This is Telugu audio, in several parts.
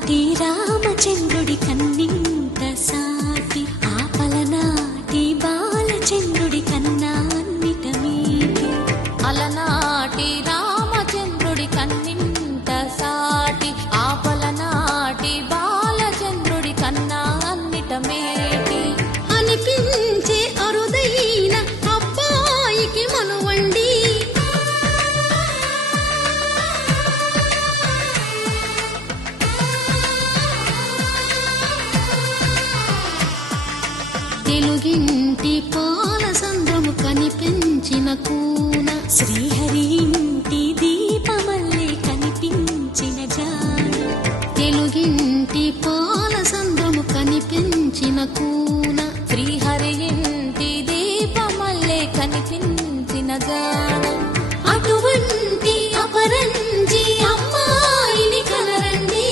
అలనాటి రామచంద్రుడి కన్నింత సాటి ఆపలనాటి బాలచంద్రుడి కన్నా అన్నిట మీటి. అలనాటి రామచంద్రుడి కన్నింత సాటి ఆపలనాటి బాలచంద్రుడి కన్నా అన్నిట మేటి అనిపించే అరుదైన అబ్బాయికి మనువండి. తెలుగింటి పాలసంద్రము కనిపించిన కూన శ్రీహరి ఇంటి దీపమల్లే కనిపించిన జాడ. తెలుగింటి పాలసంద్రము కనిపించిన కూన శ్రీహరి ఇంటి దీపమల్లే కనిపించిన జాడ. అటువంటి అపరంజి అమ్మాయిని కనరండి.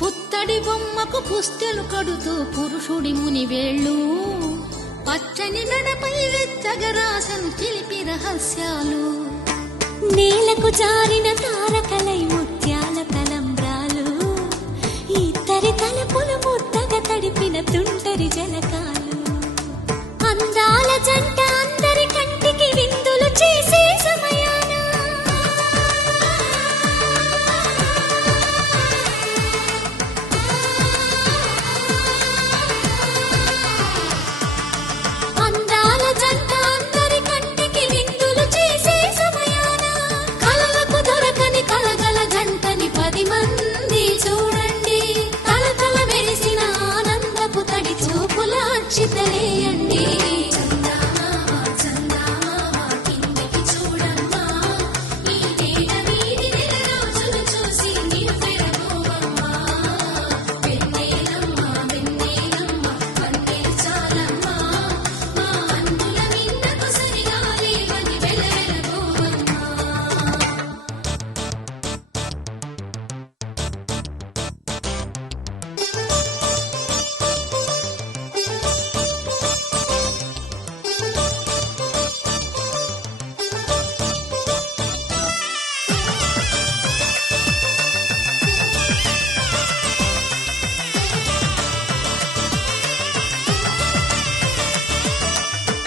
పుత్తడి బొమ్మకు పుస్తెలు కడుతూ పురుషుడి ముని వేళ్ళు పచ్చని మెడపై వెచ్చగరాసను చిలిపి రహస్యాలు. నేలకు జారిన తారకలై ముత్యాల తలంబ్రాలు ఇద్దరి తలపులు ముద్దగా తడిపిన తుంటరి జలకాలు. అందాల జంట అందరి కంటికి విందులు చేసే సమయాన అందాల జంట అందరి కంటికి విందులు చేసే సమయాన కలలకు దొరకని కలగల జంటని 10 మంది చూడండి. కలకల మెరిసిన ఆనందపు తడి చూపుల అచ్చితలేయండి.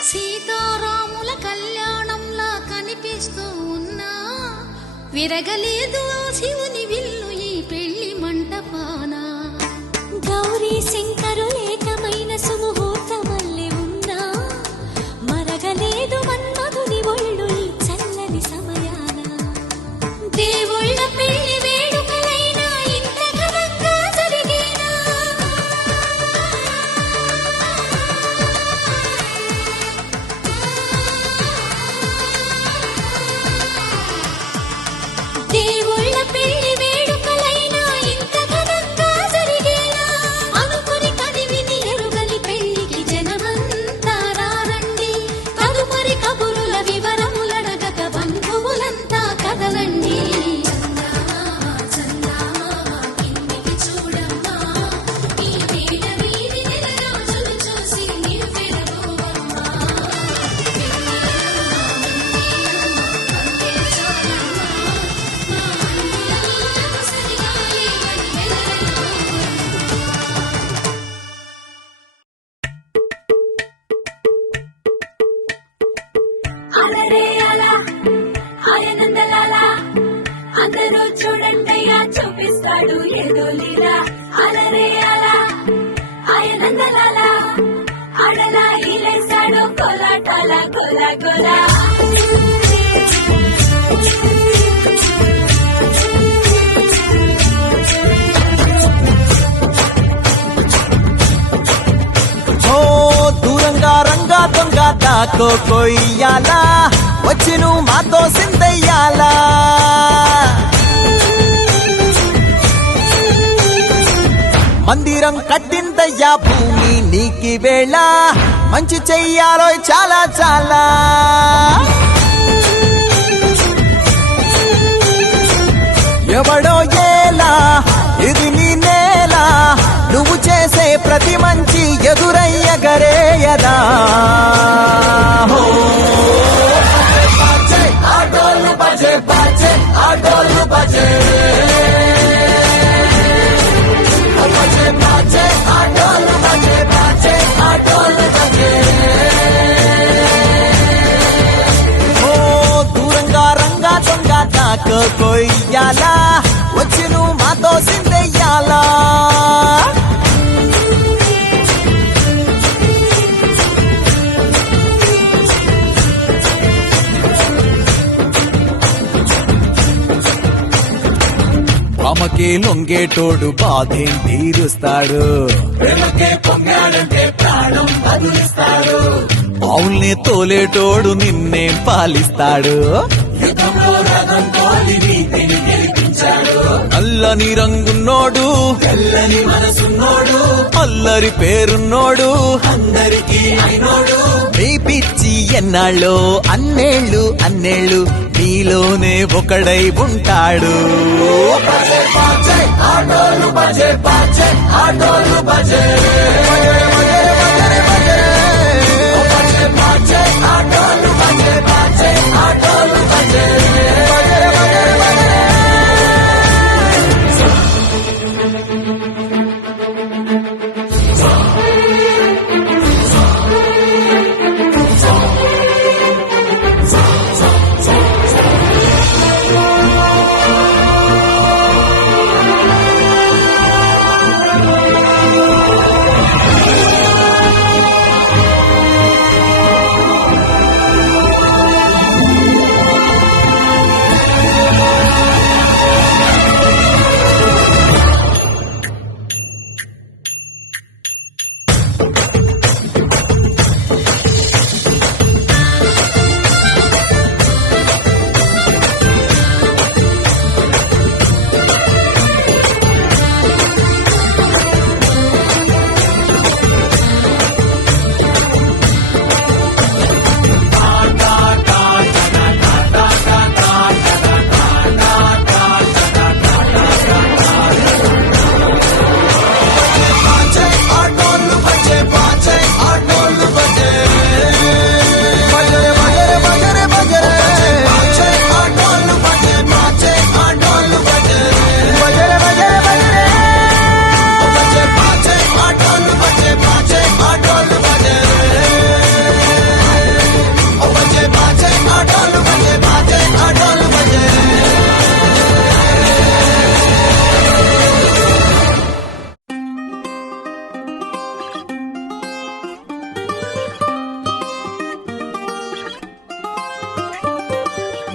సీతారాముల కళ్యాణంలా కనిపిస్తూ ఉన్నా విరగలేదు ఆ శివుని విల్లు ఈ పెళ్లి మంటపాన. గౌరీ శంకరులేకమైన సుముహూర్తమల్లె ఉన్నా మరగలేదు మన్మధుని ఒళ్ళు ఈ చల్లని సమయాన. దేవుళ్ళ పెళ్లి వేడుకలైనా ఇంత ఘనంగా జరిగేనా. దేవుళ్ళ చేస్తాడు ఎదోలిరా అలరే అలా ఆయనందలాల అడలా ఇలేసాడు కొలాటాల కొలా కొలా దూరంగా రంగా దొంగ దాకో కొయ్యాలా వచ్చి నువ్వు మాతో సిందయ్యాలా మందిరం కట్టిందయ్యా భూమి నీకి వేళ మంచి చెయ్యాలో చాలా చాలా ఎవడో ఏలా ఇది నీ నేల నువ్వు చేసే ప్రతి మంచి ఎదురయ్యగరేయదా ఆటోలు బజే బజే ఆటోలు బజే బజే బజే ఆటోలు బజే బజే ఆటోలు బజే దూరంగా రంగా దొంగ దాకా కొయ్యాలా వచ్చి నువ్వు మాతో సిందెయ్యాలా అమ్మకే లొంగేటోడు బాధేం తీరుస్తాడు ప్రేమకే పొంగాడంటే ప్రాణం బదులిస్తాడు అవుల్ని తోలేటోడు నిన్నేం పాలిస్తాడు యుద్ధంలో రథం తోలి నీతిని గెలిపించాడు అల్లని రంగున్నోడు తెల్లని మనసున్నోడు అల్లరి పేరున్నోడు అందరికీ అయినోడు నీ పిచ్చి ఎన్నాళ్ళు అన్నేళ్ళు అన్నేళ్ళు నీలోనే ఒకడై ఉంటాడు ఆటోలు బజే బజే ఆటోలు బజే ఆటోలు బజే బజే ఆటోలు బజే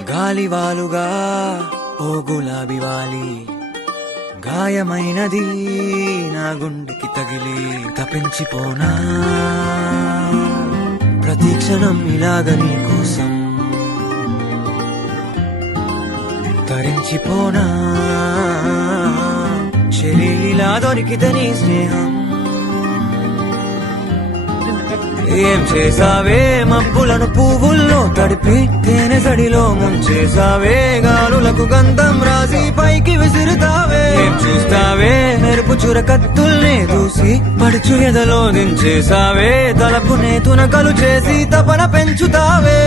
గాలివాలుగా ఓ గులాబీ వాలి గాయమైనది నా గుండెకి తగిలి తపించిపోనా ప్రతి క్షణం ఇలాగ నీ కోసం తరించిపోనా చెలిలా దొరికితే నీ స్నేహం ఏం చేసావే మబ్బులను పువ్వుల్లో తడిపి తేనె సడిలో ముంచేసావే గాలులకు గంధం రాసి పైకి విసురుతావే ఏం చూస్తావే మెరుపు చురకత్తుల్నే దూసి పడుచు ఎదలో దించేసావే తలపునే తునకలు చేసి తపన పెంచుతావే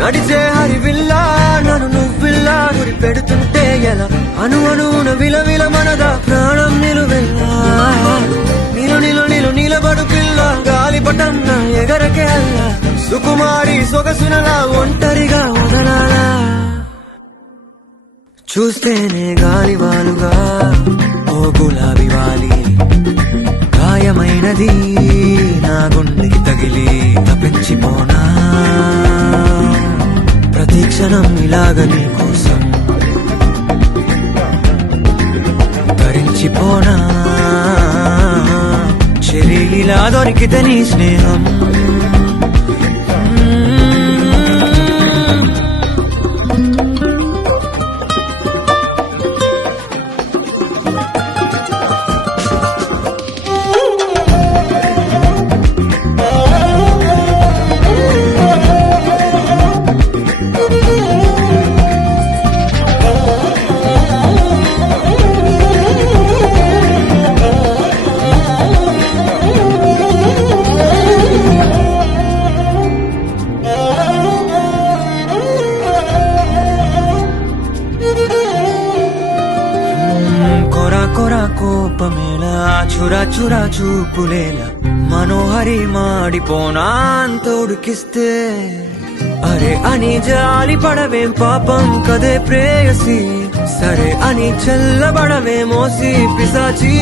నడిచే హరివిల్లా నన్ను నువ్విల్లా గురి పెడుతుంటే ఎలా అను అనువున విలవిల మనదా ప్రాణం నిలువెల్లా నిలు నిలు నిలు నిలబడు పిల్ల గాలిపటం నా ఎగరకే అల్లా సుకుమారి సొగసునలా ఒంటరిగా వదలాలా చూస్తేనే గాలివాలుగా ఓ గులాబీ వాలి గాయమైనది నా గుండెకి తగిలి తప్పించిపోనా ప్రతి క్షణం ఇలాగ నీ కోసం తరించిపోనా చెరి ఇలా దొరికితే నీ స్నేహం కొరా కోపమేలా చురా చురా చూపులేలా మనోహరి మాడిపోనా అంత ఉడికిస్తే అరే అని జాలి పడవేం పాపం కదే ప్రేయసి సరే అని చల్లబడవే మోసి పిశాచి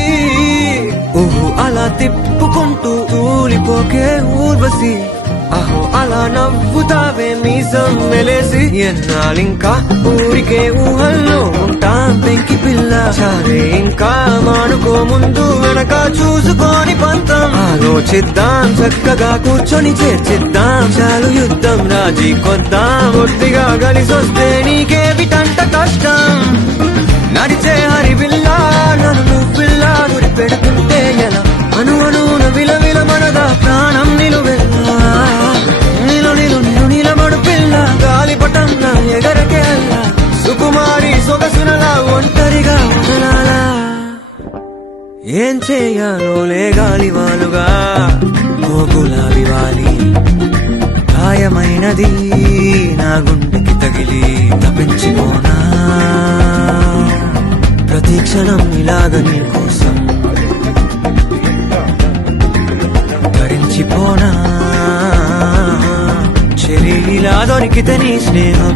ఊహు అలా తిప్పుకుంటూ తూలిపోకే ఊర్వశి అహో అలా నవ్వుతావే మీసం మెలేసి ఎన్నాళ్ళింకా ఊరికే ఊహల్లో ఉంటాం పెంకి పిల్ల చాలే ఇంకా మానుకో ముందు వెనక చూసుకొని పంతం ఆలోచిద్దాం చక్కగా కూర్చొని చేర్చిద్దాం చాలు యుద్ధం రాజీ కొద్దాం ఒట్టిగా కలిసొస్తే నీకేమిటంట కష్టం నడిచే హరివిల్లా నన్ను నువ్విల్లా గురి పెడుతుంటే ఎలా అను అనున విలవిల మనదా ప్రాణం నిలువెల్లా నిలబడు పిల్ల గాలిపటంగా ఎగరకే అల్లా సుకుమారి సొగసునలా ఒంటరిగా వదలాలా ఏం చేయాలోలే గాలివాలుగా ఓ గులాబీ వాలి గాయమైనది నా గుండెకి తగిలి తప్పించిపోనా ప్రతి క్షణం ఇలాగ నీ కోసం తరించిపోనా చెరి ఇలా దొరికితే నీ స్నేహం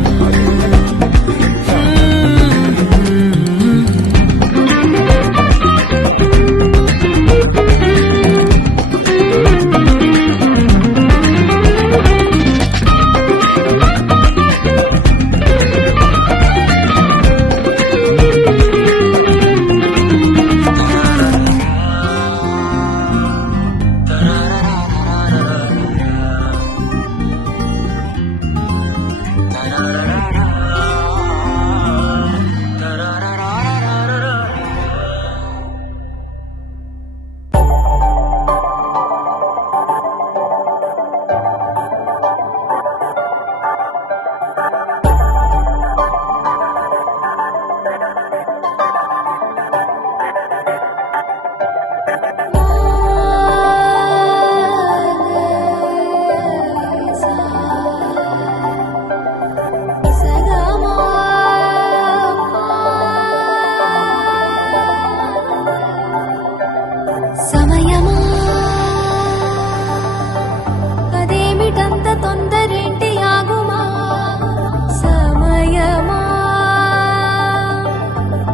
సమయమా అదేమిటంత తొందరేంటి ఆగుమా సమయమా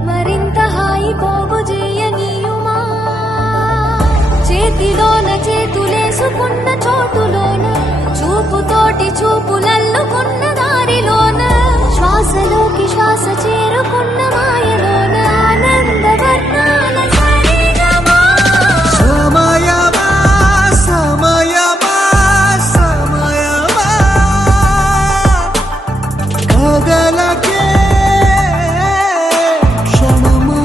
మరింత హాయి పోగు చేయనీయుమా చేతిలోన చేతులేసుకున్న చోటులోన చూపుతోటి చూపులల్లుకున్న దారిలోన శ్వాసలోకి శ్వాస చేరుకున్న మాయలోన ఆనందవర్ణాల సమయమా సమయమా సమయమా కదలకే క్షణమా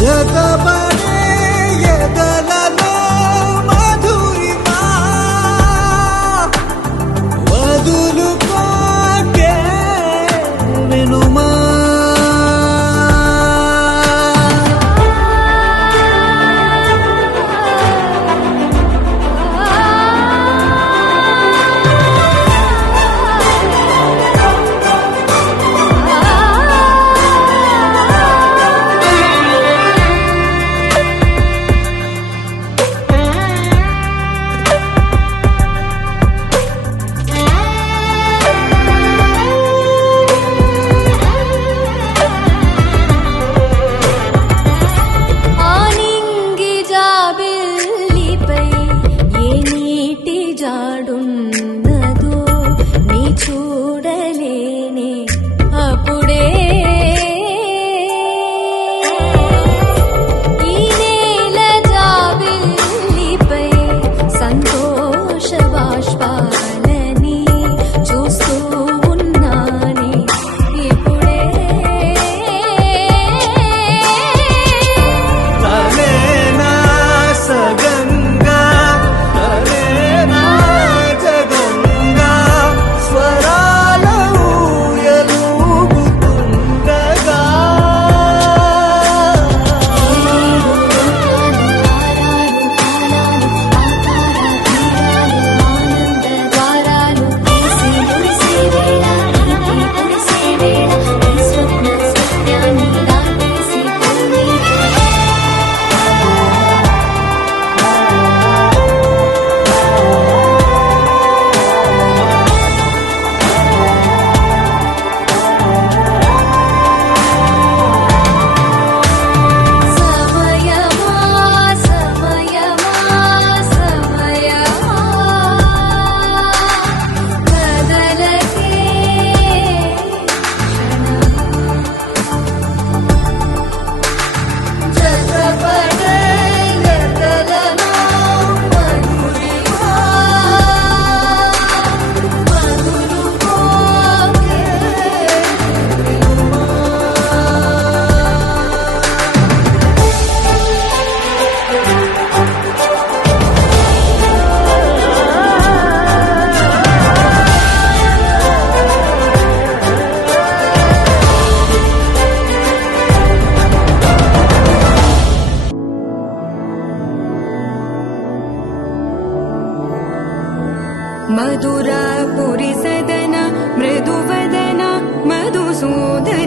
జగబడే ఎదలలో మధురిమా వదులుకోకే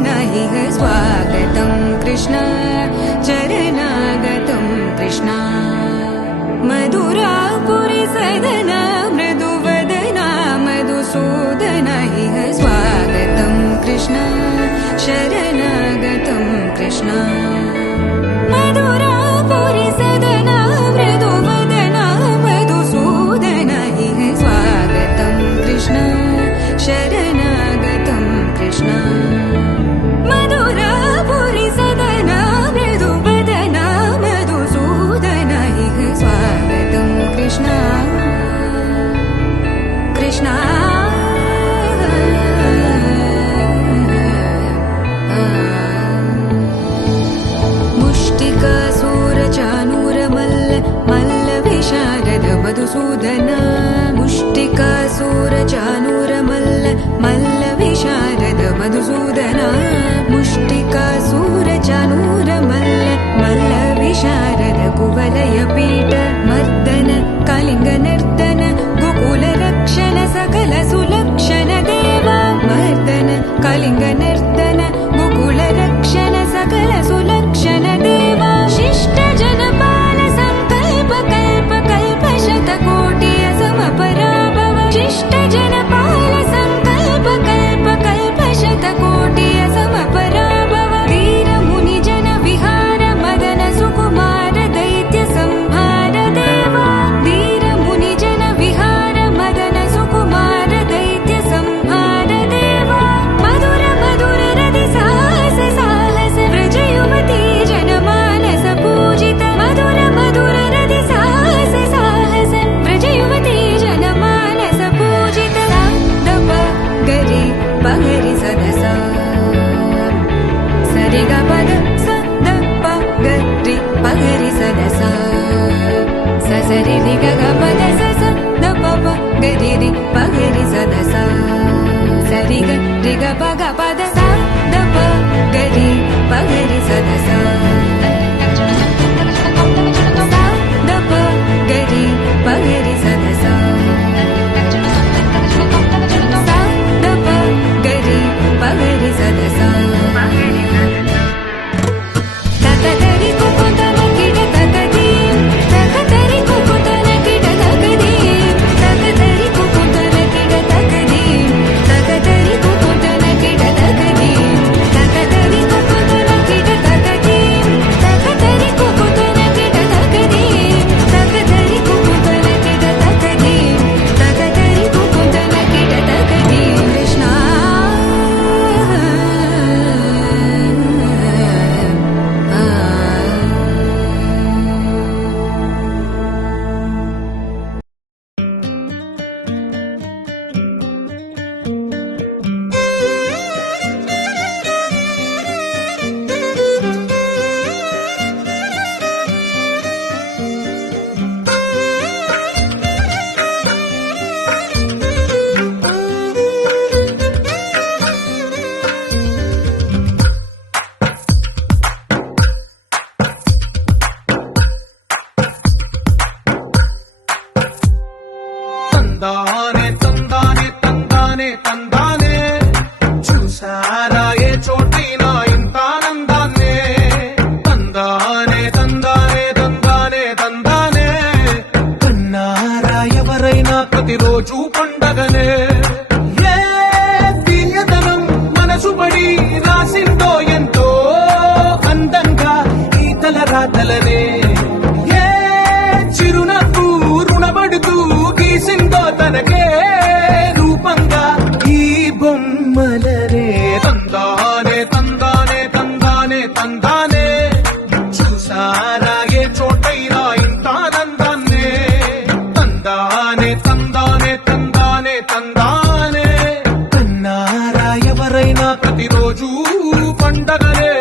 नाही है स्वागतं कृष्ण चरणागतं कृष्ण मधुरापुरी सदना मृदुवदना मधुसूदन हि है स्वागतं कृष्ण शरणागतं कृष्ण मधुरापुरी सदना मृदुवदना मधुसूदन हि है स्वागतं कृष्ण शरणागतं कृष्ण मधुरापुरी सदना मृदुवदना मधुसूदन हि है स्वागतं कृष्ण कृष्ण मुष्टिकासूरचानूरमल्ल मल्लविशारद मधुसूदन मुष्टिकासूरचानूरमल्ल मल्लविशारद मधुसूदन मुष्टिकासूरचानूरमल्ल मल्लविशारद कुवलयपीठ मर्दन कलिङ्गनर्दन गोकुलरक्षण सकल सुलक्षण देवा मर्दन कलिङ्गनर्दन गोकुलरक्षण सकल सुलक्षण देवा शिष्ट जनपाल संकल्प कल्प कल्प शतकोटि असमपराभव शिष्ट जनपाल संकल्प कल्प कल्प शतकोटि असमपराभव वीर मुनि जन विहार मदन सुकुमार दैत्य संहार देवा वीर मुनि जन विहार मदन सुकुमार दैत्य संहार देवा मधुर मधुर रति साहस साहस व्रज युवती जनमानस पूजित मधुर मधुर रति साहस साहस व्रज युवती जनमानस पूजित दप गरि पगरि सदस सरि ग पद स द प गरि पगरि सदस स सरि रि ग ग पद स स द प प गरि रि पगरि सदस सरि ग रि ग प ग पद स द प गरि पगरि सदस द प गरि पगरि सदस द प गरि पगरि सदस तकतरि कुकुतन किड तकदीं तकतरि कुकुतन किड तकदीं तकतरि कुकुतन किड तकदीं तकतरि कुकुतन किड तकदीं तकतरि कुकुतन किड तकदीं तकतरि कुकुतन किड तकदीं तकतरि कुकुतन किड तकदीं तकतरि कुकुतन किड तकदीं कृष्ण తందానే తందానే తందానే తందానే చూసారా ఏ చోటైనా ఇంత ఆనందాన్నే తందానే తందానే తందానే తందానే కన్నారా ఎవరైనా ప్రతిరోజు పండగనే ఏ తీయదనం మనసు పడి రాసిందో ఎంతో అందంగా ఈ తల రాతలనే ఏ చిరునవ్వు రుణపడుతూ గీసిందో తనకే రూపంగా ఈ బొమ్మలనే తందానే తందానే తందానే తందానే చూసారా ఏ చోటైనా ఇంత ఆనందాన్నే తందానే తందానే తందానే తందానే కన్నారా ఎవరైనా ప్రతిరోజు పండగనే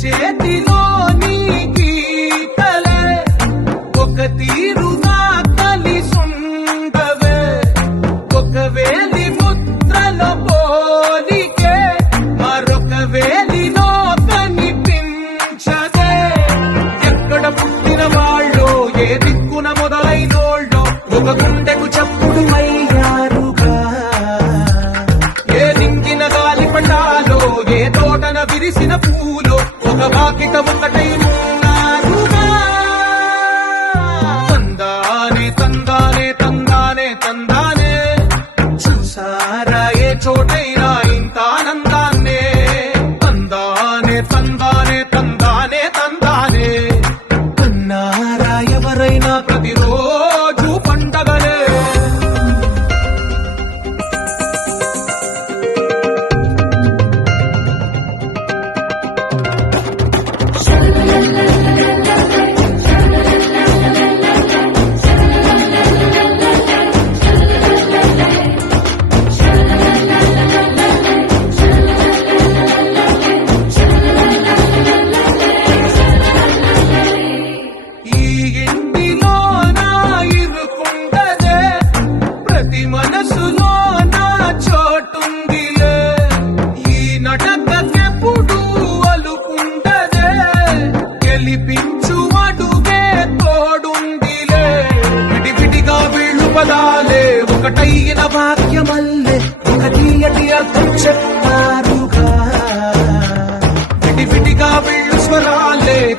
చేతిలో నీ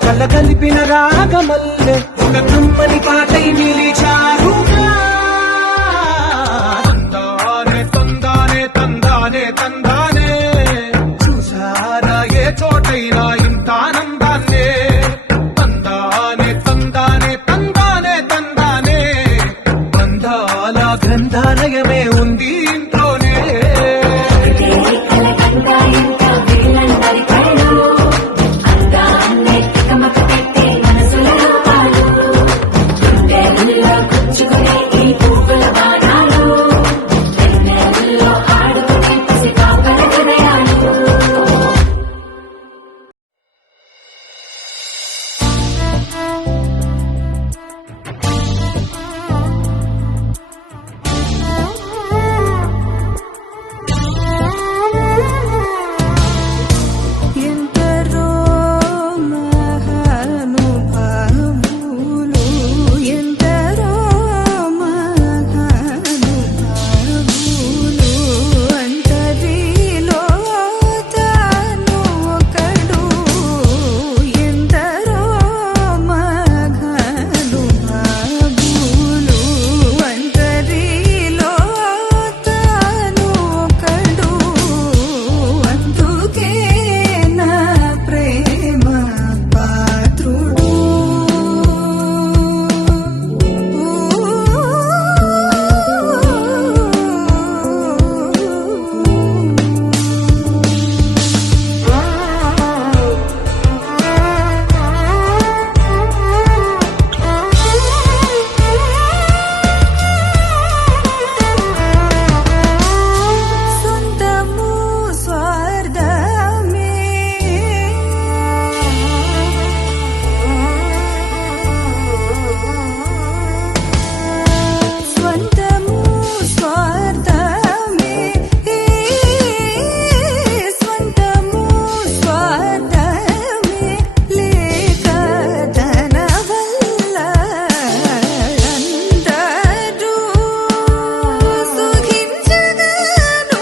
కలగలిపిన రాగమల్లె ఒక కమ్మని పాటై నిలిచారుగా తందానే తందానే తందానే తందానే చూసారా ఏ చోటైనా ఇంత ఆనందాన్నే తందానే తందానే తందానే తందానే బంధాల గ్రంథాలయమే ఉంది ఇంట్లోనే ఎందరో మహానుభావులు ఎందరో మహానుభావులు అంతరిలో తాను ఒకడు ఎందరో మహానుభావులు అంతరిలో తాను ఒకడు అందుకే నా ప్రేమ పాత్రుడు సొంతము స్వార్థమే స్వంతము స్వార్థమే స్వంతము స్వార్థమే లేక ధన వల్ల అందరూ సుఖించగను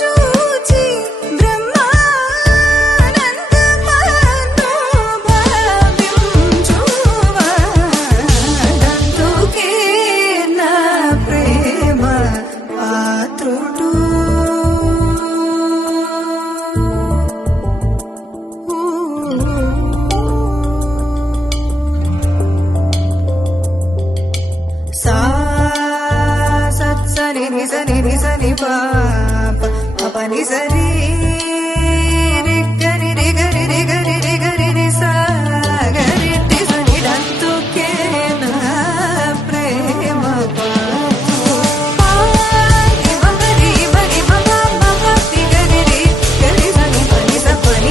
చూచి బ్రహ్మానందమనుభవించువాడందుకే నా ప్రేమ పాత్రుడు సా సత్ సని ని సని పా ప ని సరి రి గరి రి గరి రి గరి రి గరి రి సా గరి టి సని డంతుకే నా ప్రేమ పాత్రుడు మగరి మగరి మగ మగ తి గరి రి గరి సని పని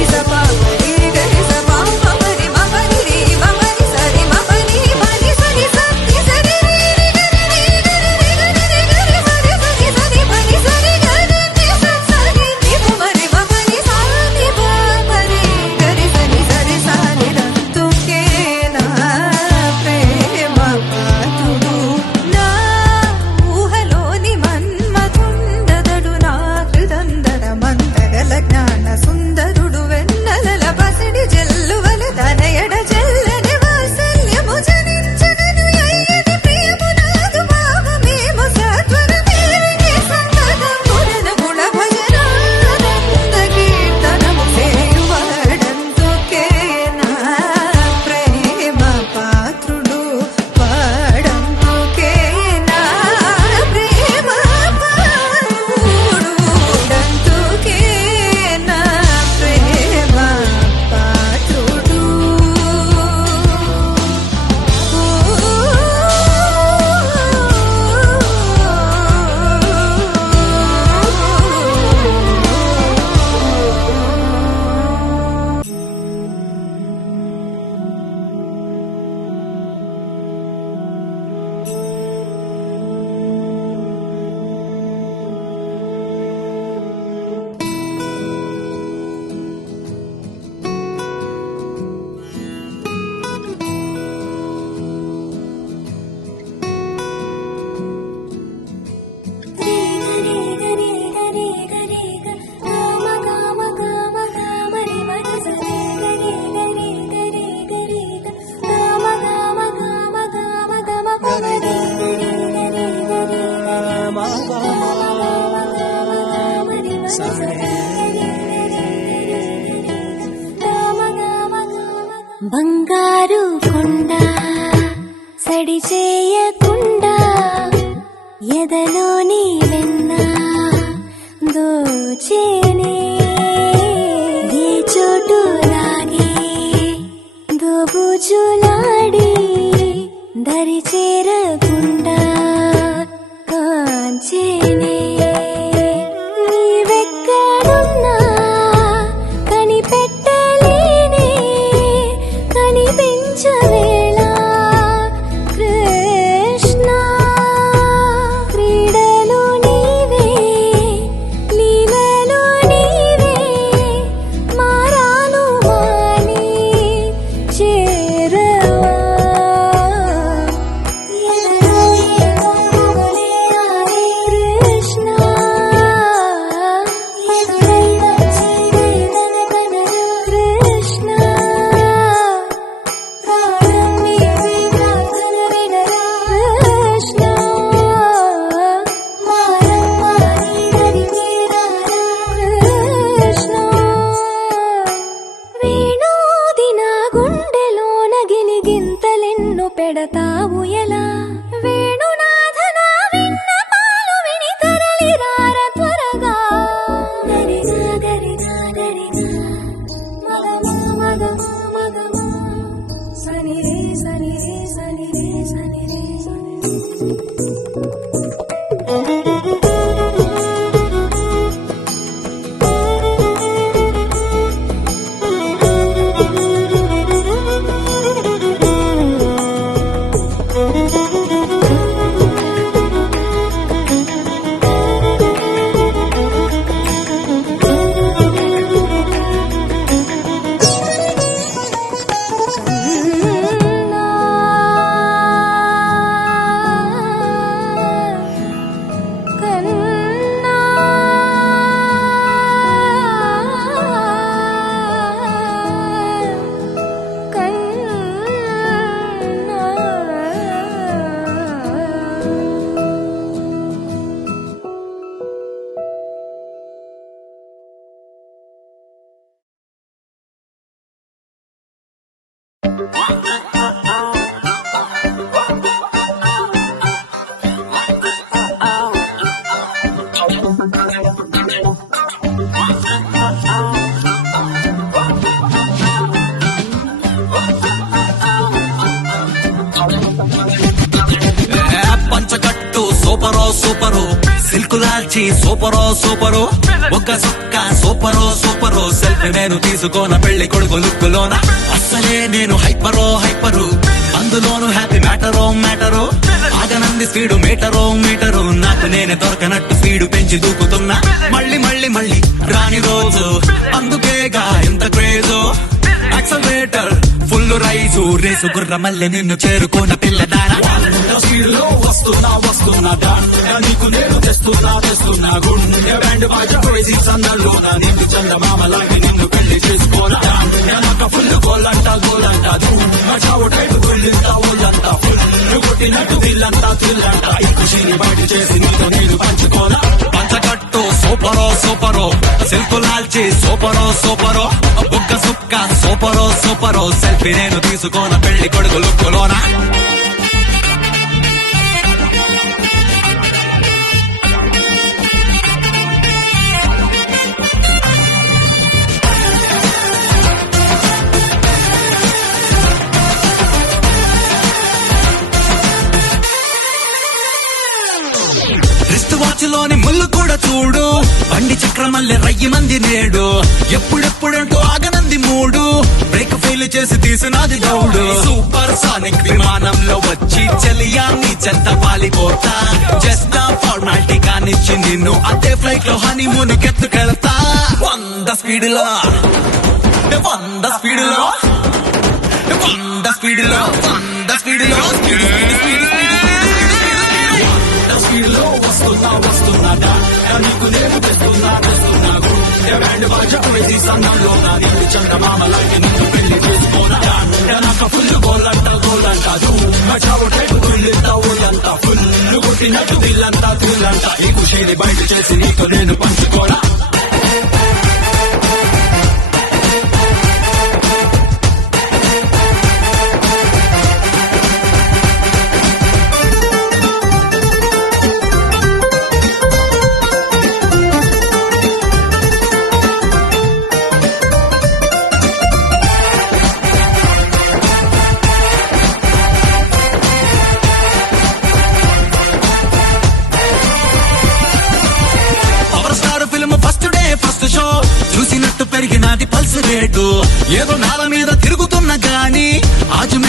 స పా గరి గరి స పా మగరి మగరి రి మగరి సరి మగరి పని సని స తి సరి రి గరి రి గరి రి గరి రి గరి సరి సని సని పని సరి గరి టి స సని ని మగరి బంగారు కొండ సడి చేయకుండా ఎదలోని వెన్న దోచేనే ఏ చోటు లాగే దోబుజులాడి దరి చేరకుండా కాంచేనే నీవెక్కడున్నా కనిపెట్టలేనే కనిపించవేళ కృష్ణ క్రీడలు నీవే లీలలు నీవే మారాను వాణి చేరవా ఎదలో ఏమోలే ఆడే కృష్ణ ఎదురై వచ్చేదే తనకనరా కృష్ణ ప్రాణం నీవే ప్రార్థన వినరా కృష్ణ మారమ్మా నీ దరి చేరారా కృష్ణ వేణోది నా గుండెలోన గిలిగింతలెన్ను పెడతావు ఎలా వేణునాథ నా విన్నపాలు విని తరలిరార త్వరగా దరిగా దరిగా దరిగా మగమా మగమా మగమా సని రే సని రే సని రే సని రే సని పంచకట్టు సూపరో సూపరు సిల్కులాల్చి సూపరో సూపరు ఒక్క సుక్క సూపరో సూపరు సెల్ఫీ నేను తీసుకోన పెళ్లి కొడుకు లుక్కులోన అస్సలే నేను హైపరో హైపరు అందులోను హ్యాపీ మ్యాటరో మ్యాటరు ఆగనంది స్పీడు మీటరో మీటరు నాకు నేనే దొరకనట్టు స్పీడు పెంచి దూకుతున్నా మళ్ళీ మళ్ళీ మళ్ళీ రాని రోజు అందుకేగా ఎంత క్రేజో యాక్సలరేటర్ ఫుల్ రైజు రేసు గుర్ర మల్లె నిన్ను చేరుకున్న పిల్లదాన స్పీడ్లో వస్తున్నా వస్తున్నా దాంట్లో నీకు నేను తెస్తున్నా తెస్తున్నా గుండె బ్యాండ్ బాజా క్రేజీ సందర్లోన నిన్ను చందమామలాగే నిన్ను పెళ్లి చేసుకోరా నాకు ఫుల్ గోలంట గోలంట చౌటైపు గుళ్ళంతా ఒళ్ళంతా ఫుల్ కొట్టినట్టు దిల్లంతా దిల్లంట ఈ ఖుషిని బయట చేసి నీతో నేను పంచుకోరా పంచకట్టు సూపరో సూపరో సిల్కులాల్చి సూపరో సూపరో బుక్క సుక్క సూపరో సూపరో సెల్ఫీ నేను తీసుకోన పెళ్లి కొడుకు లుక్కులోనా వాచ్లోని ముళ్ళు కూడా చూడు బండి చక్రమల్లె రయ్యి మంది నేడు ఎప్పుడెప్పుడంటూ ఆగనంది మూడు బ్రేక్ ఫెయిల్ చేసి తీసినది గౌడు సూపర్ సానిక్ విమానంలో వచ్చి చెలియాన్ని చెంత పాలిపోతా జస్ట్ ఫార్మాలిటీ కానిచ్చి నిన్ను అదే ఫ్లైట్ లో హనీమూన్ కెత్తుకెళ్తా 100 స్పీడ్ లో 100 స్పీడ్ లో 100 స్పీడ్ లో 100 స్పీడ్ లో స్పీడ్లో వస్తున్నా వస్తున్నా నీకు నేను తెస్తున్నా తెస్తున్నా గుండె బ్యాండ్ బాజా క్రేజీ సందర్లోన నిన్ను చందమామలాగే నిన్ను పెళ్లి చేసుకోరా నాకు ఫుల్ గోలంట గోలంట చౌటైపు గుళ్ళంతా ఊళ్ళంతా ఫుల్ కొట్టినట్టు దిల్లంతా దిల్లంట ఈ ఖుషిని బయట చేసి నీకు నేను పంచుకోరా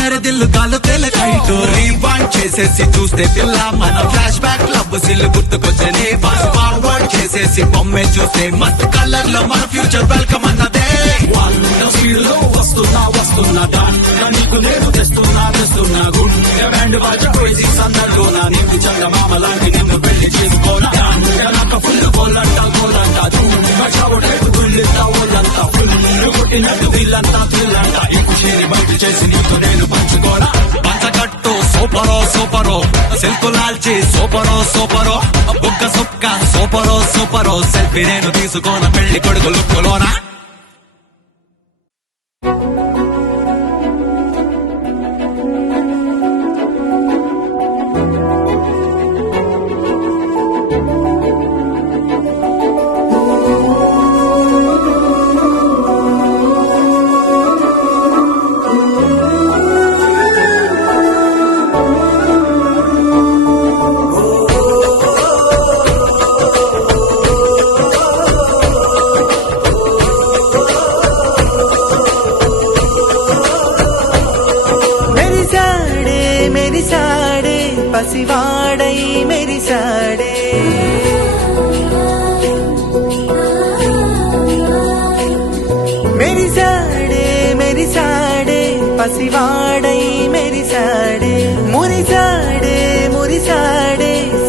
మేరే దిల్ కాలు తెలకైటు రీవాండ్ చేసేసి చూస్తే పిల్ల మన ఫ్లాష్ బ్యాక్ లవ్ సిల్ గుర్తుకొచ్చని ఫాస్ట్ ఫార్వర్డ్ చేసేసి బొమ్మే చూస్తే మస్త్ కలర్ లో మన ఫ్యూచర్ వెల్కమ్ అన్నదే స్పీడ్ లో వస్తున్నా వస్తున్నా దాంట్లో నీకు నేను తెస్తున్నా గుండె బ్యాండ్ వాచిపోయి సందర్భంగా నీకు చంద్రమామ లాంటి నిన్ను పెళ్లి చేసుకోనా నాకు ఫుల్ కోలంట గుళ్ళిస్తా వాళ్ళంతా ఫుల్ కొట్టినట్టు వీళ్ళంతా థ్రిల్లంట ఇంకు చేరి బయట చేసి నీకు నేను పంచుకోనా పంచకట్టు సూపరో సిల్కు లాల్చి సూపరో బుక్క సుక్క సూపరో సెల్ఫీ నేను తీసుకోన పెళ్లి కొడుకు లుక్కులోనా పసివాడై మెరిసాడే మెరిసాడే పసివాడై మెరిసాడే మురిసాడే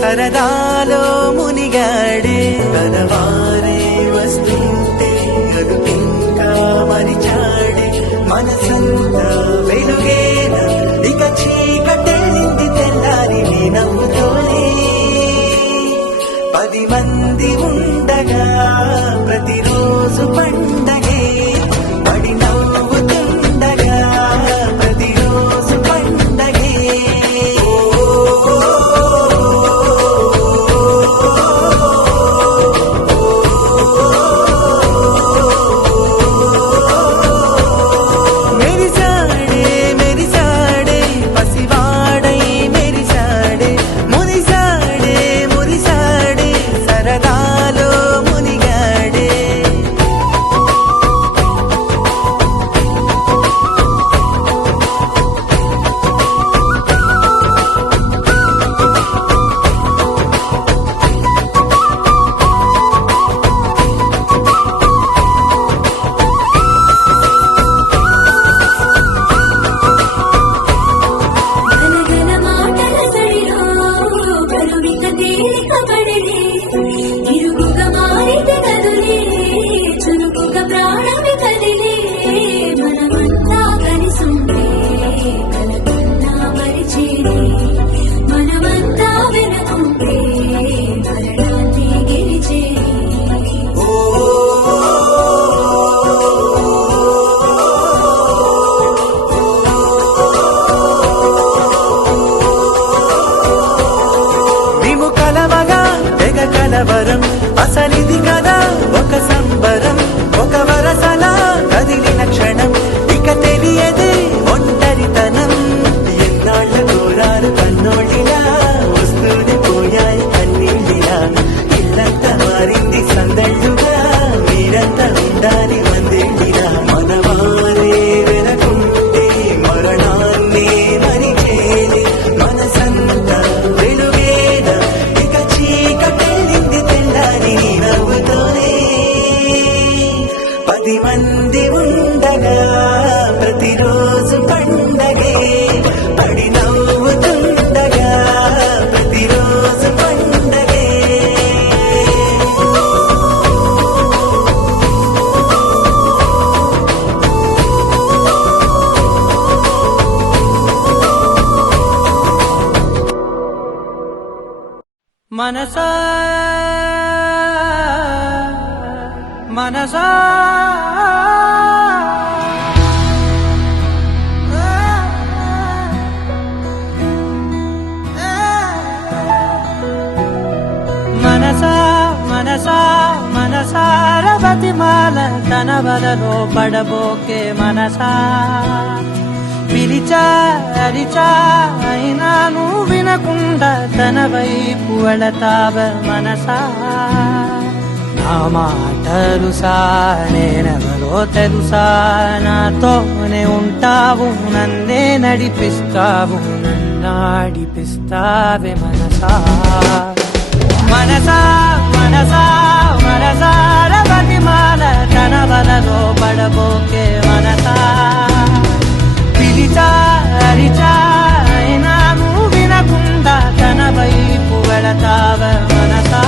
సరదాలో మునిగాడే తనవారే వస్తుంటే అదుపింకా మరిచాడే మనసంతా వెలుగేన ఇక చీకటెళ్ళింది తెల్లారి నీ నవ్వుతోనే 10 మంది ఉండగా ప్రతిరోజు పండగే పడి నవ్వుతుండగా ప్రతిరోజు పండగే మెరిసాడే పసివాడై మెరిసాడే మురిసాడే సరదాలో మునిగాడే గనగన మాటల సడిలో బరువిక తేలిక పడిలే ఇరుగుగా మారితే కదులే చురుకుగా ప్రాణమి కదిలే మనమంతా కలిసుండే కలకన్నా మరిచేనే మనమంతా వెనకుంటే మరణాన్ని గెలిచేనే మేము కలవగా తెగ కలవరం అసలిది కదా ఒక సంబరం ఒక వరసలా కదిలిన క్షణం ఇక తెలియదే ఒంటరితనం ఎన్నాళ్ళ కోరారు కన్నోళ్ళిలా వస్తూనే పోయాయి కన్నీళ్ళిలా ఇల్లంతా మారింది సందళ్ళుగా మీరంతా ఉండాలి వందేళ్ళిలా మనవారే వెనకుంటే మరణాన్ని మరిచేది మనసంతా వెలుగేన ఇక చీకటెళ్ళింది తెల్లారి నీ నవ్వుతోనే 10 మంది ఉండగా ప్రతిరోజు పండగే పడి నవ్వుతుండగా ప్రతిరోజు పండగే మనసా మనసార బతిమాల తన వలలో పడబోకే మనసా పిలిచా అరిచా అయినా నువ్వు వినకుండా తన వైపు వెళతావ మనసా నా మాటలుసా నేనెవరో తెలుసా నాతోనే ఉంటావు నన్నే నడిపిస్తావు నన్నాడిపిస్తావే మనసా మనసా మనసా మనసార బతిమాల తన వలలో పడబోకే మనసా పిలిచా అరిచా అయినా నువ్వు వినకుండా తన వైపు వెళతావ మనసా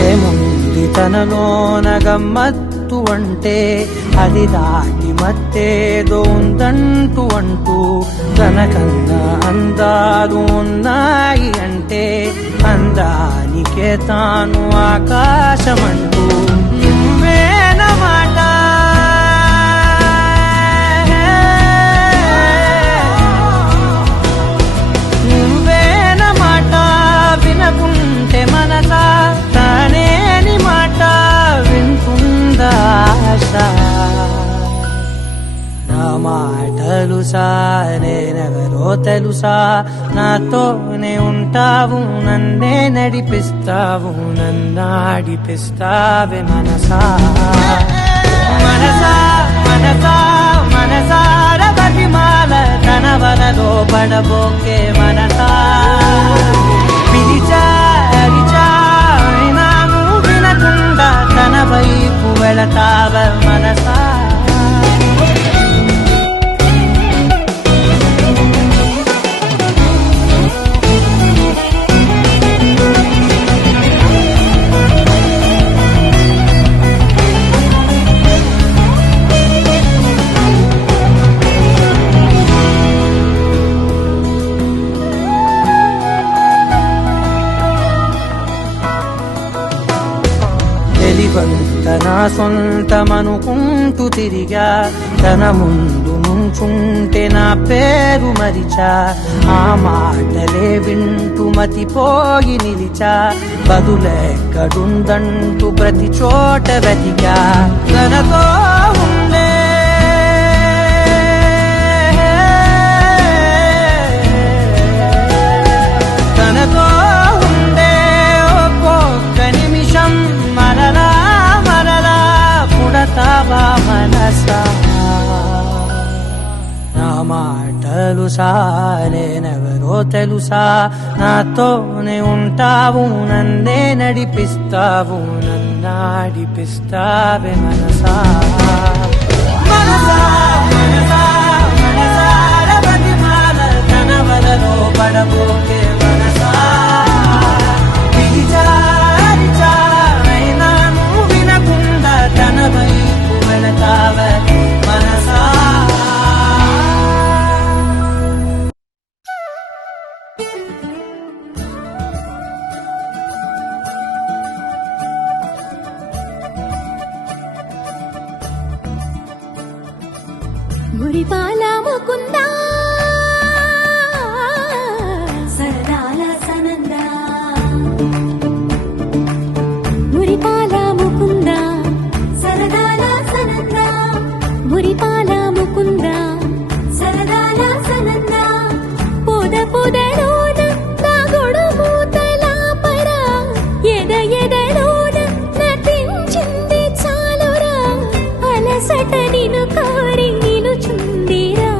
ఏముంది తనలోన గమ్మత్తు అంటే అది దాటి మత్తేదో ఉందంటూ అంటూ తనకన్నా అందాలు ఉన్నాయి అంటే అందానికే తాను ఆకాశమంటూ నువ్వేనమాట నువ్వేనమాట వినకుంటే మనసా తానేని మాట వింటుందా ఆశ నా మాటలుసా నేనెవరో తెలుసా నాతోనే ఉంటావు నన్నే నడిపిస్తావు నన్నాడిపిస్తావే మనసా మనసా మనసా మనసార బతిమాల తన వలలో పడబోకే మనసా పిలిచా అరిచా అయినా నువ్వు వినకుండా తన వైపు వెళతావ మనసా తన సొంతమనుకుంటూ తిరిగా తన ముందు నుంచుంటే నా పేరు మరిచా ఆ మాటలే వింటూ మతిపోయి నిలిచా బదులెక్కడుందంటూ ప్రతి చోట వెతికా తనతో ఉండే తనతో ఉండే ఒక్కొక్క నిమిషం మరలా పుడతావా మనసా నా మాటలుసా నేనెవరో తెలుసా నాతోనే ఉంటావు నన్నే నడిపిస్తావు నన్నాడిపిస్తావే మనసా మనసా మనసా మనసార బతిమాల తన వలలో పడబోకే మనసా పిలిచా అరిచా అయినా నువ్వు వినకుండా తన వైపు వెళతావ మనసా మురిపాల ముకుందా సరదాల సనందా మురిపాల ముకుందా సరదాల సనందా మురిపాల ముకుందా సరదాల సనందా పొద పొదలోన నా గొడుమూతలాపరా ఎద ఎదలోన నటించింది చాలురా అలసట నిన్ను కోరి నిలుచుందిరా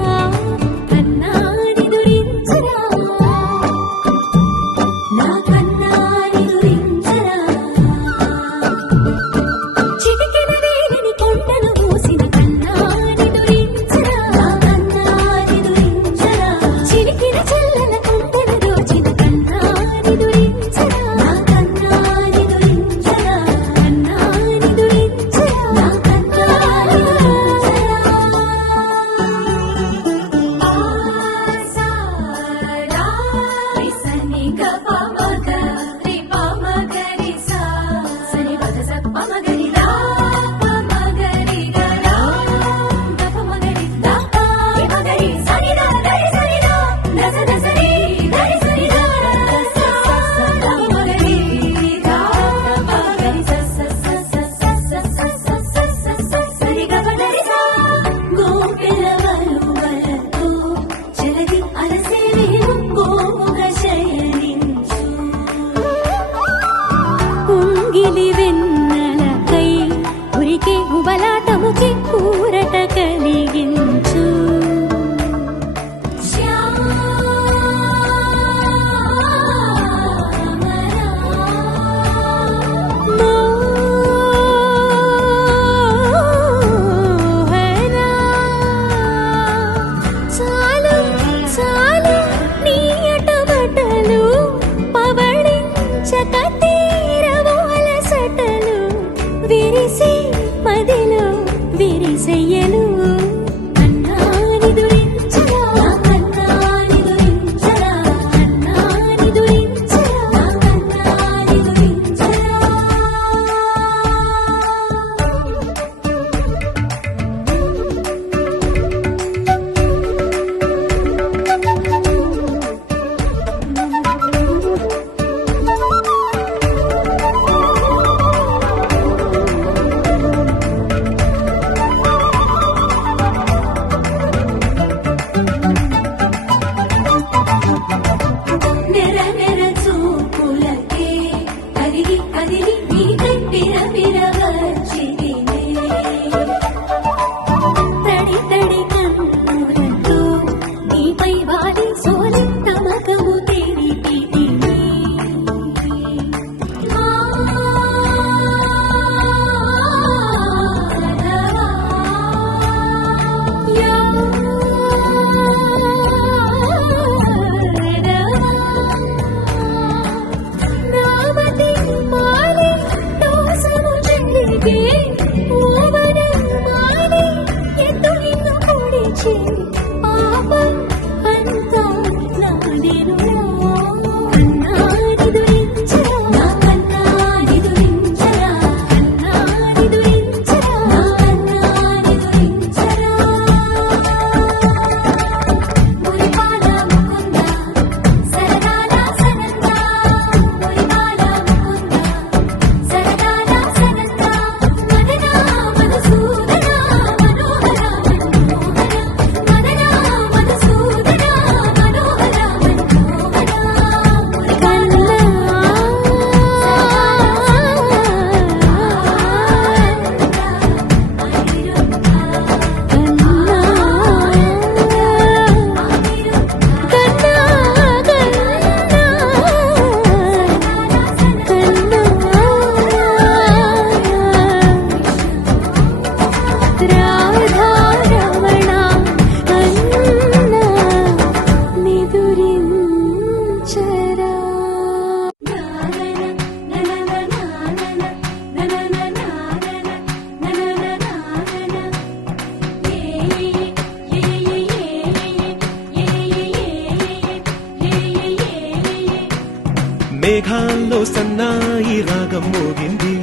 మేఘాల్లో సన్నాయి రాగం మోగింది,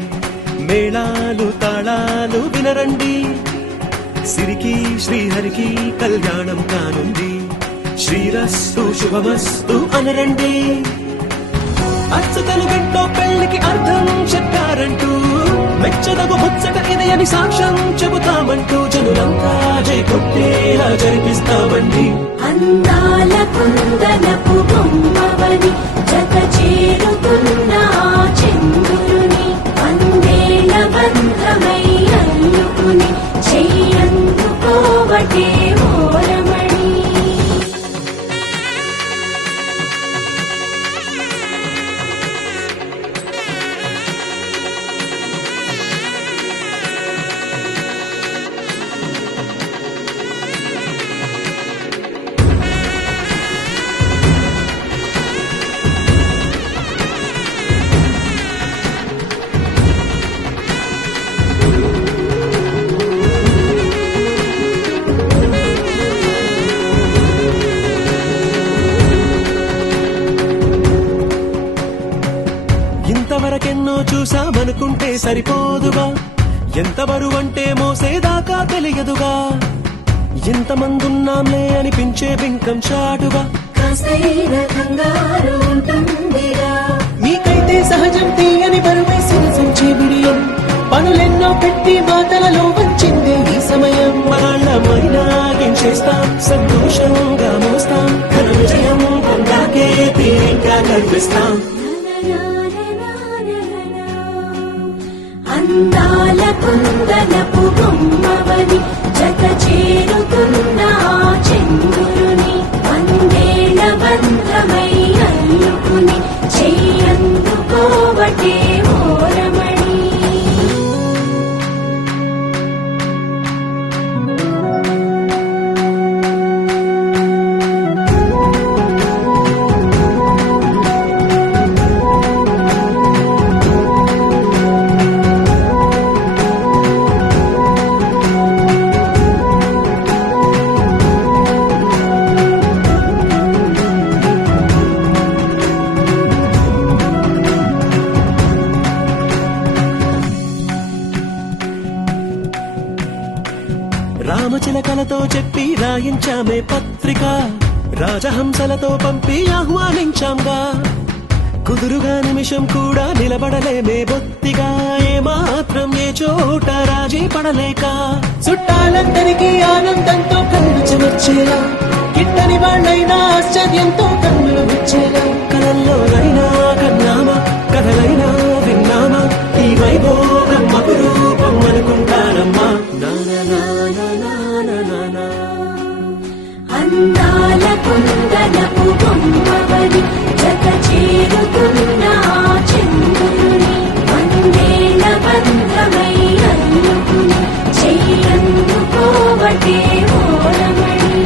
మేళాలు తాళాలు వినరండి, సిరికి శ్రీహరికి కళ్యాణం కానుంది, శ్రీరస్తు శుభమస్తు అనరండి. అచ్చతలు గంటో పెళ్లికి అర్థం చెప్పారంటూ, మెచ్చదగు ముచ్చట ఇది అని సాక్ష్యం చెబుతామంటూ, జనులంతా జై కొట్టేలా జరిపిస్తామండి. అందాల కుందనపు బొమ్మవని జత చేరుతున్న ఆ చంద్రుని వందేల బంధమై అల్లుకుని చెయ్యందుకోవటే ఓరమణి. ఇంతవరకెన్నో చూసామనుకుంటే సరిపోదుగా, ఎంత బరువంటే మోసేదాకా తెలియదుగా, ఇంతమందున్నాంలే అనిపించే బింకం చాటుగా, కాస్తైన కంగారు ఉంటుందిరా. మీకైతే సహజం తీయని బరువై సిరసించే బిడియం, పనులెన్నో పెట్టి మాటలలో వంచింది ఈ సమయం. మనాళ్ళమైనా ఏం చేస్తాం, సంతోషంగా మోస్తాం, ఘన విజయం పొందాకే తీరిగ్గా కనిపిస్తాం. అందాల కుందనపు బొమ్మవని జత చేరుతున్న ఆ చంద్రుని వందేల బంధమై అల్లుకుని చెయ్యందుకోవటే ఓరమణి. రామచిలకలతో చెప్పి రాయించామే పత్రిక, రాజహంసలతో పంపి ఆహ్వానించాంగా, కుదురుగా నిమిషం కూడా నిలబడలేమే బొత్తిగా, ఏ మాత్రం ఏ చోట రాజీ పడలేక, చుట్టాలందరికీ ఆనందంతో కళ్ళు చెమర్చేలా, గిట్టని వాళ్ళైనా ఆశ్చర్యంతో కన్నులు వచ్చేలా, కలల్లోనైనా కన్నామా కథలైనా విన్నామా, ఈ వైభోగం అపురూపం అనుకుంటానమ్మా. అందాల కుందనపు బొమ్మవని జత చేరుతున్న ఆ చంద్రుని వందేల బంధమై అల్లుకుని చెయ్యందుకోవటే ఓరమణి.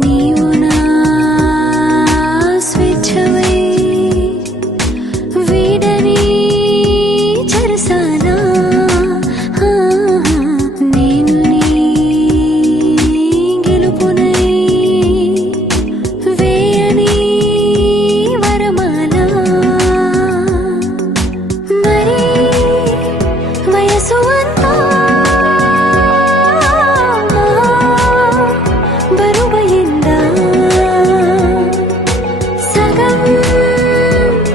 నీవు నా స్వేచ్ఛవై వీడని చెరసానా నేను నీ గెలుపునై వేయని వరమాల మరి వయసు అంతా బరువయిందా సగం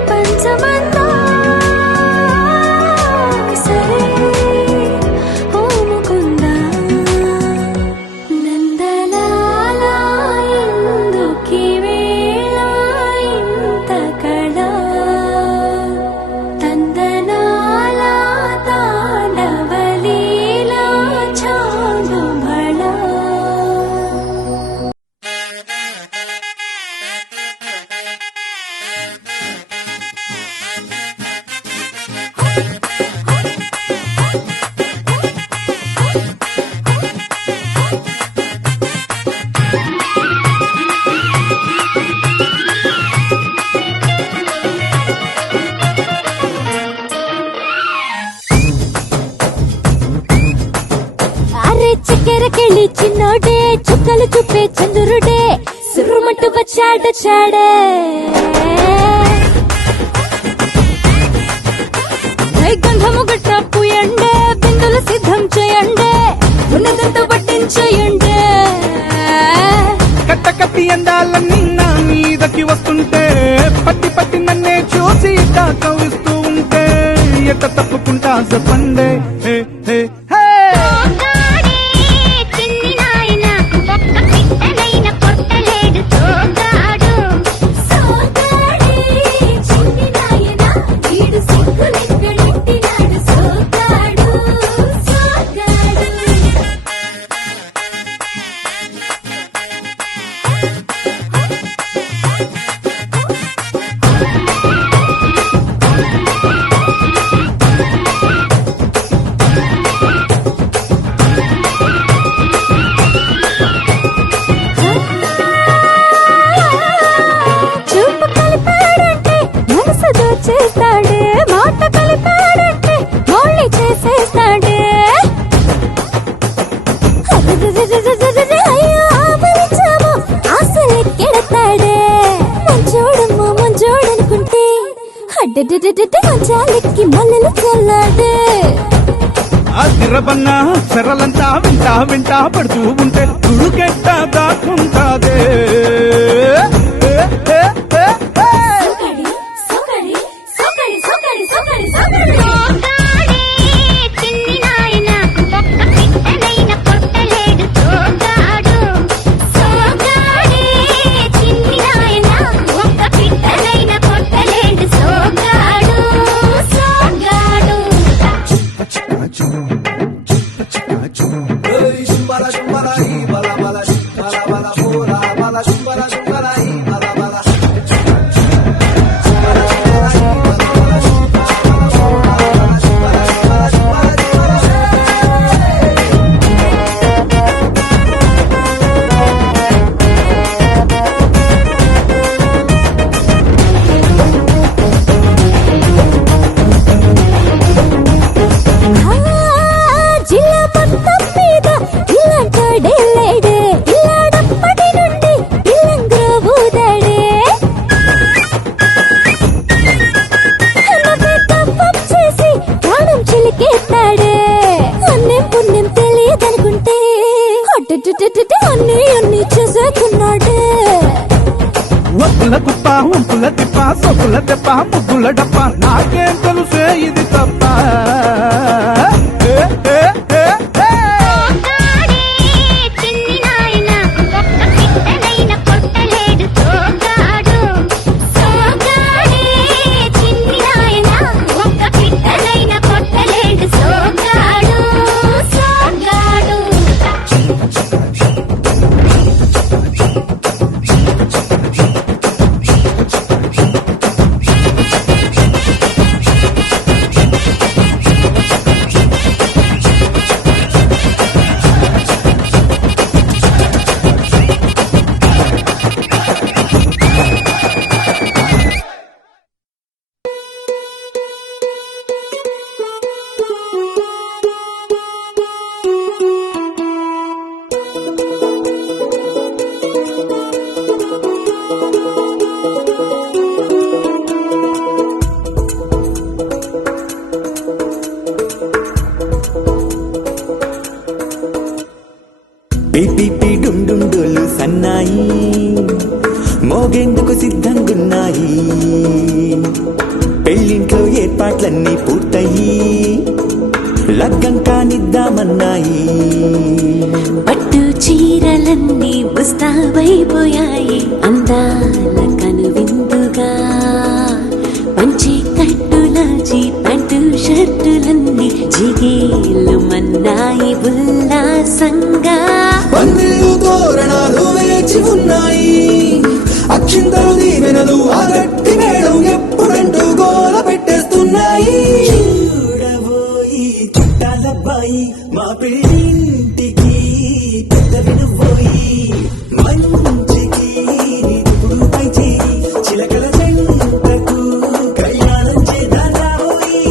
పంచమంతా సరే ఓముకుందా నందలాలా ఎందుకీ వేళ ఇంత కళ తందనాలా తాండవలీలా చాలు భళ అరే చక్కెరకెళ్ళి చిన్నోడే చుక్కలు చూపే చంద్రుడే సుర్రుమంటూ వచ్చాడే గంధము గట్ర పూయండే బిందులు సిద్ధం చేయండే ఉన్నదంతా పట్టించేయండే కట్ట కట్టి అందాలన్నీ నా మీదకి వస్తుంటే పట్టి పట్టి నన్నే చూసి కవిస్తూ ఉంటే ఎట్ట తప్పుకుంటా చెప్పండే హే హే హే చూపు కలిపాడంటే మనసు దోచేస్తాడే మాట కలిపాడంటే మౌళి చేసేస్తాడే అయ్యో ఆపరించాము ఆశలెక్కెడతాడే మంచోడనుకుంటే అడ్డెడ్డెడ్డెడ్డె మంచాలెక్కి మల్లెలు చల్లాడే ఆ తిరబన్నా చెరలంతా వింటా వింటా పడుతూ ఉంటే తుడుకెట్ట దాక్కుంటాదే ముగ్గుల దెబ్బ ముగ్గుల డప్ప నాకేం తెలుసే ఇది తప్ప ఏ, ఏ, ఏ, ఏ. సోగాడే చిన్ని నాయన ఒక్క పిట్టనైన కొట్టలేడు సోగాడు సోగాడే చిన్ని నాయన ఒక్క పిట్టనైన కొట్టలేడు సోగాడు సోగాడు పిపి డుండుండులు సన్నాయి మోగేందుకు సిద్ధంగున్నాయి పెళ్ళింట్లో ఏర్పాట్లన్నీ పూర్తయి లగ్గం కానిద్దామన్నాయి పట్టు చీరలన్నీ ముస్తాబైపోయాయి అందాల కనువిందుగా పంచి కట్టులాచి ప్యాంటు షర్టులన్నీ జిగేలు మన్నాయి ఉల్లాసంగా పందిళ్ళు తోరణాలు వేచి ఉన్నాయి అక్షింతలు దీవెనలు ఆ గట్టి మేడం ఎప్పుడంటూ గోల పెట్టేస్తున్నాయి చూడబోయి చుట్టాలబ్బాయి మా పెళ్ళింటికి పెద్ద వినుబోయి మంచికి నిదుపుడు పై చేయి చిలకల జంటకు కళ్యాణం చేద్దాం రాబోయి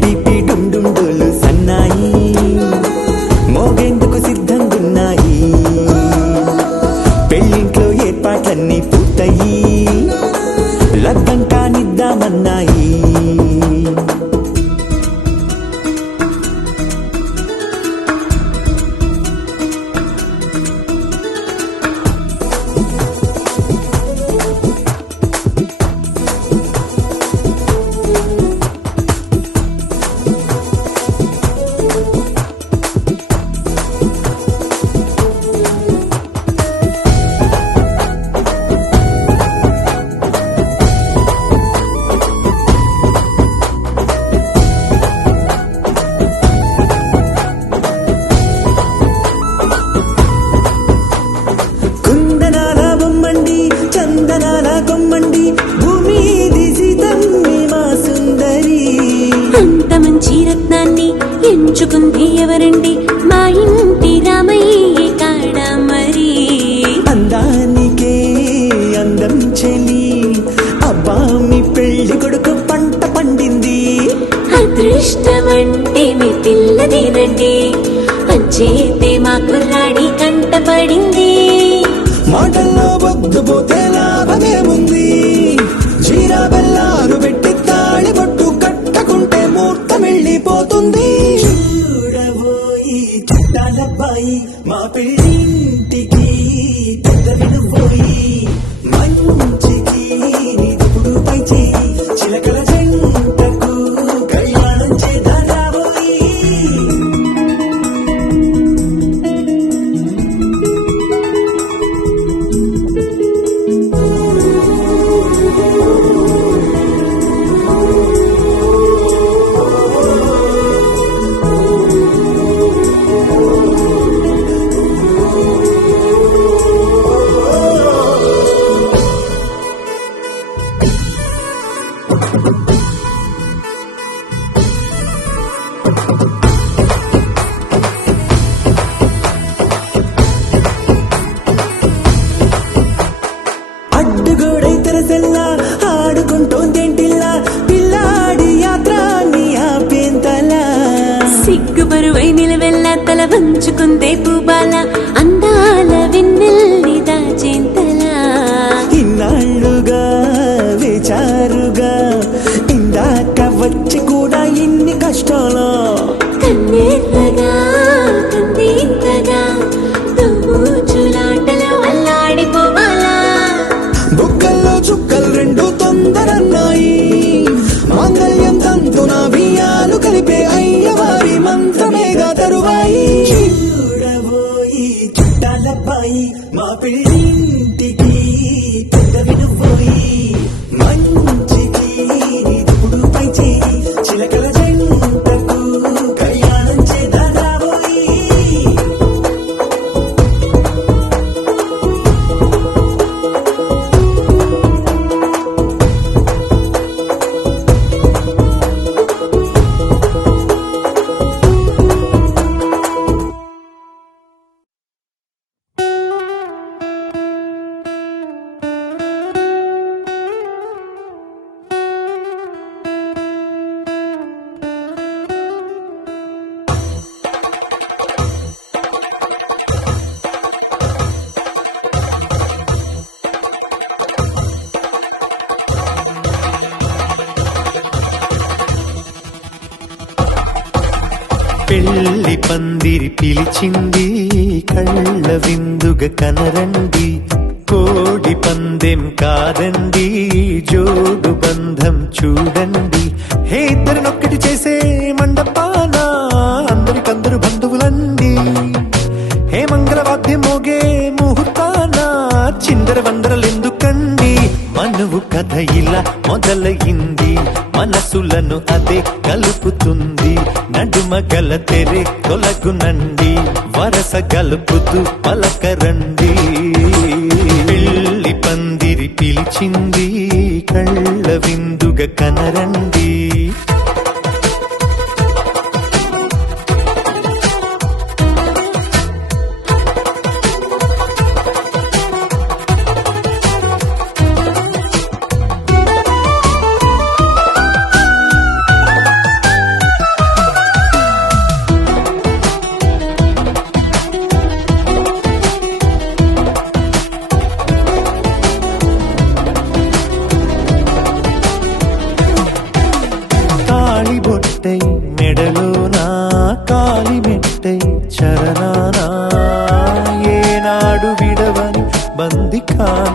పిపి డుండుండులు సన్నాయి మోగేందుకు సిద్ధంగున్నాయి పెళ్ళింట్లో ఏర్పాట్లన్నీ పూర్తయి లగ్గం కానిద్దామన్నాయి కుందనాల బొమ్మండి చందనాల కొమ్మండి భూమి దిశితమ్మి మా సుందరి అంత మంచి రత్నాన్ని ఎంచుకుంది ఎవరండి మా ఇంటి రామయ్య కాడ మరి అందానికే అందం చెలి అబ్బా మీ పెళ్లి కొడుకు పంట పండింది అదృష్టమంటే మీ పిల్లదేనండి అంచేతే మా కుర్రాడి కంట పడింది మాటల్లో బొద్దుపోతే లాభమేముంది జీరా బెల్లాలు పెట్టి తాళి బొట్టు కట్టకుంటే ముహూర్తం వెళ్ళిపోతుంది చూడబోయి చుట్టాలబ్బాయి మా పెళ్ళింటికి పెద్ద వినుబోయి మంచికి నిదుపుడు పై చేయి చిలకల జంటకు కళ్యాణం చేద్దాం రాబోయి అడ్డుగోడై తెరసెల్లా ఆడుకుంటోందేంటిల్లా పిల్లాడి యాత్ర నీ ఆపేంతలా సిగ్గుబరువై నిలవెల్లా తల వంచుకుందే పూబాల అందాల వెన్నెల్ని దాచేంతలా ఇన్నాళ్ళుగా వేచారు హాయి మా పెళ్ళింటికి పెద్దవి నువ్వోయి మంచికి ఇప్పుడు పై చేయి చిలకల జంటకు కళ్యాణం చేద్దాం రాబోయి పెళ్లి పందిరి పిలిచింది కళ్ళ విందుగా కనరండి కోడి పందెం కాదండి జోడు బంధం చూడండి హే ఇద్దరినొక్కటి చేసే మండపాన అందరికందరు బంధువులండి హే మంగళవాద్యం మోగే ముహూర్తాన చిందర వందరలెందుకండి మనువు కథ ఇలా మొదలయింది మనసులను అదే కలుపుతుంది నడుమ గల తెరే తొలగునండి వరస గలుపుతూ పలకరండి పెళ్లి పందిరి పిలిచింది కళ్ళ విందుగా కనరండి బొట్టై మెడలోనా కాలి మెట్టై చరణానా ఏనాడు విడవని బందికాన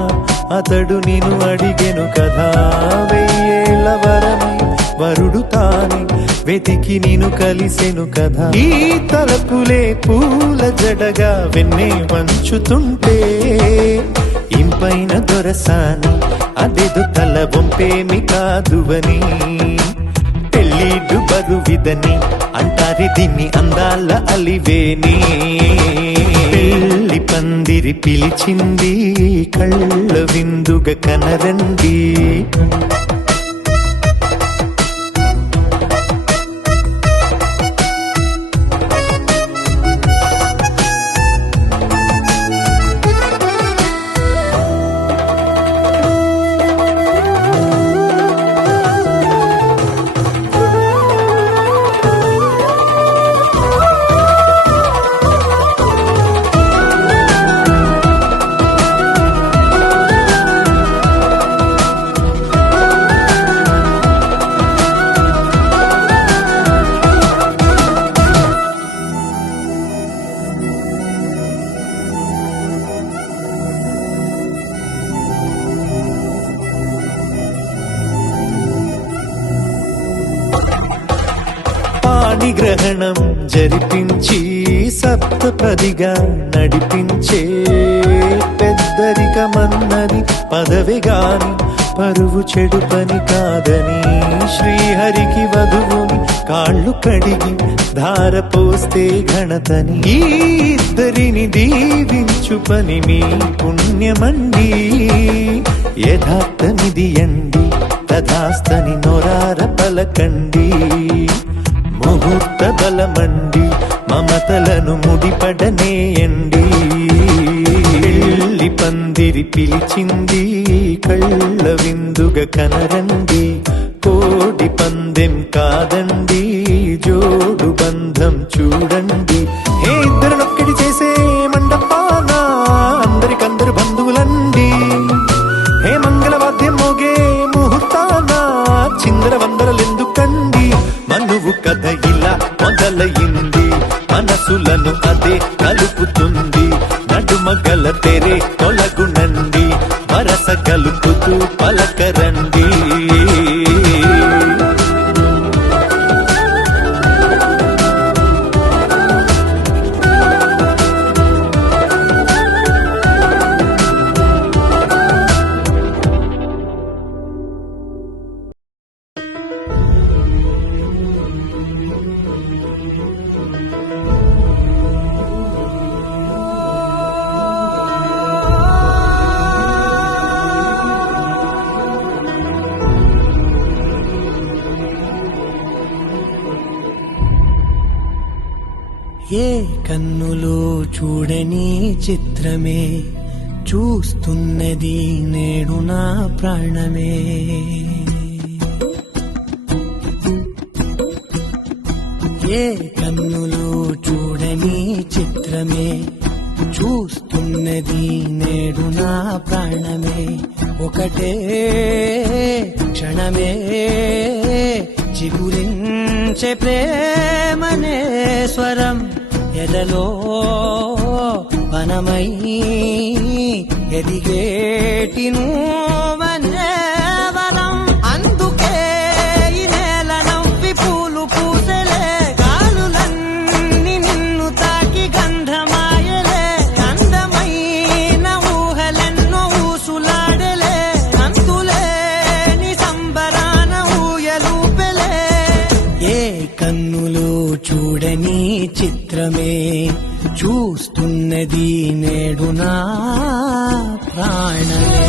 అతడు నిన్ను అడిగెను కదా వెయ్యేళ్ళ వరమై వరుడు తానే వెతికి నిన్ను కలిసెను కదా ఈ తలపులే పూల జడగా వెన్నే వంచుతుంటే ఇంపైన దొరసాని అదెదు తల బొంపేమి కాదువని పెళ్ళిడు బరువిదని అంటారి దీన్ని అందాల అలివేని పెళ్లి పందిరి పిలిచింది కళ్ళ విందుగా కనరండి గ్రహణం జరిపించి సప్తపదిగా నడిపించే పెద్దరికమన్నది పదవి గాని పరువు చెడు పని కాదని శ్రీహరికి వధువుని కాళ్ళు కడిగి ధార పోస్తే ఘనతని ఈ ఇద్దరిని దీవించు పని మీ పుణ్యమండి యథార్థమిది అండి తథాస్తని నొరార పలకండి ముహూర్త బలమండి మమతలను ముడిపడనేయండి పెళ్లి పందిరి పిలిచింది కళ్ళ విందుగా కనరండి కోడి పందెం కాదండి జోడు బంధం చూడండి హే ఇద్దరినొక్కటి చేసే మండపాన అందరికందరు బంధువులండి హే మంగళవాద్యం మోగే ముహూర్తాన చిందర వందరలెందుకండి మనువు కథ ఇలా మొదలయింది మనసులను అదే కలుపుతుంది నడుమ గల తెరే తొలగునండి వరస కలుపుతూ పలకరండి కన్నులో చూడని చిత్రమే చూస్తున్నది నేడు నా ప్రాణమే ఏ కన్నులో చూడని చిత్రమే చూస్తున్నది నేడు నా ప్రాణమే ఒకటే క్షణమే చిగురించే ప్రేమనే స్వరం ఎదలో వనమై ఎదిగేటి నువ్వనే వరం అందుకే ఈ నేల నవ్వి పూలు పూసలే గాలులన్నీ నిన్ను తాకి గంధమాయలే అందమైన ఊహలెన్నో ఊసులాడలే అంతులేని సంబరాన ఊయలూపెలే ఏ కన్నులో చూడని చిత్రమే చూస్తున్నది నేడు నా ప్రాణమే